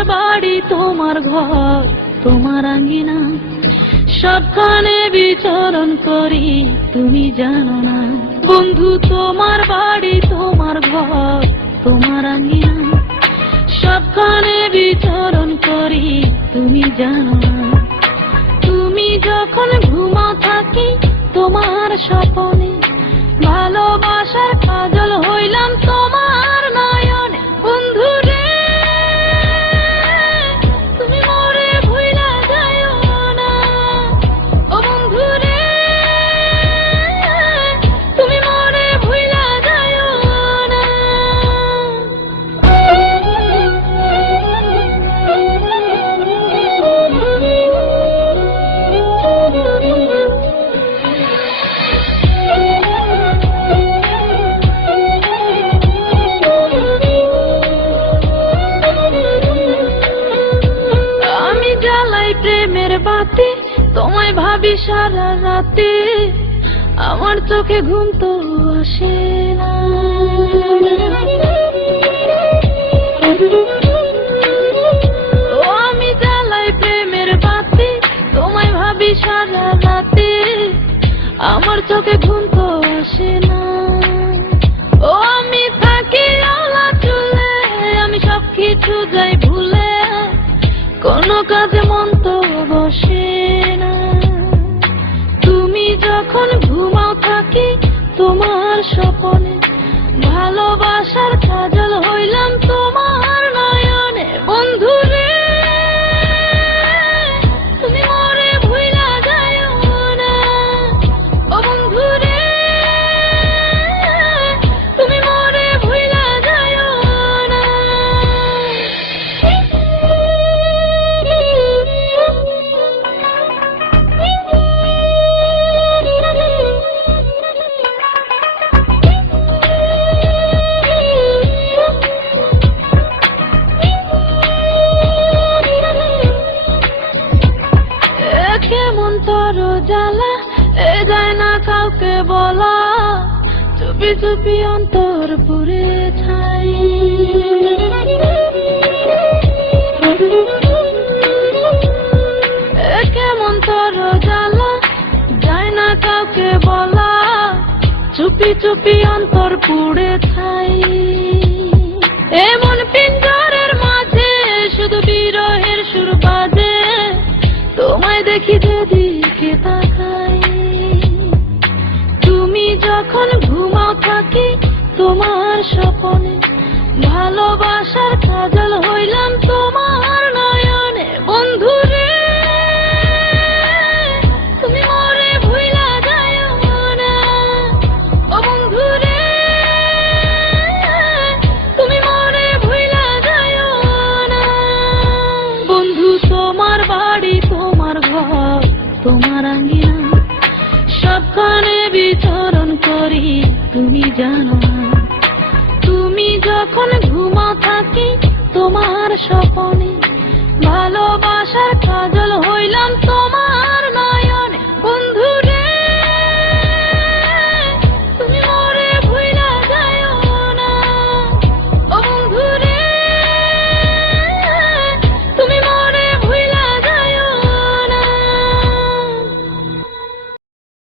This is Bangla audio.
তোমার বাড়ি তোমার ঘর তোমার আঙ্গিনা সবখানে বিচরণ করি তুমি জানো না বন্ধু তোমার বাড়ি তোমার ঘর তোমার আঙ্গিনা সবখানে বিচরণ করি তুমি জানো না তুমি যখন ঘুমাও থাকি তোমার স্বপ্নে ভালোবাসার কাজল হইলাম তোমার নয়নে বন্ধু রে তুমি মরে ভুইলা যাইও না ও বন্ধু রে তুমি মরে ভুইলা যাইও না প্রেমের বাতি তোমায় ভাবি সারা রাতে আমার চোখে ঘুম তো আসে না ও আমি জ্বালাই প্রেমের বাতি তোমায় ভাবি সারা রাতে আমার চোখে ঘুম তো আসে না ও আমি থাকি আলা চুলে আমি সবকিছু যাই ভুলে কোনো কাজে মন তো বসে না তুমি যখন ঘুমাও থাকি তোমার স্বপ্নে ভালোবাসার কাজল হইলাম তোমার নয়নে বন্ধু রে তুমি মরে ভুইলা যাইও না ও বন্ধু রে তুমি মরে ভুইলা যাইও না কেমন তোর জ্বালা এ যায় না কাউকে বলা চুপি চুপি অন্তর পুরে ছাই কেমন তোর জ্বালা যায় না কাউকে বলা চুপি চুপি অন্তর পুড়ে ছাই এমন পিঞ্জরের মাঝে শুধু বিরহের সুর বাজে তোমায় দেখি যেদিকে তাকাই তুমি যখন ঘুমাও থাকি তোমার স্বপ্নে ভালোবাসার কাজল হইলাম তোমার নয়নে বন্ধু রে তুমি মরে ভুইলা যাইও না ও বন্ধু রে তুমি মরে ভুইলা যাইও না বন্ধু তোমার বাড়ি তোমার ঘর তোমার আঙ্গিনা সবখানে বিচরণ করি তুমি জানো না তুমি যখন ঘুমাও থাকি তোমার স্বপ্নে ভালোবাসার কাজল হইলাম তোমার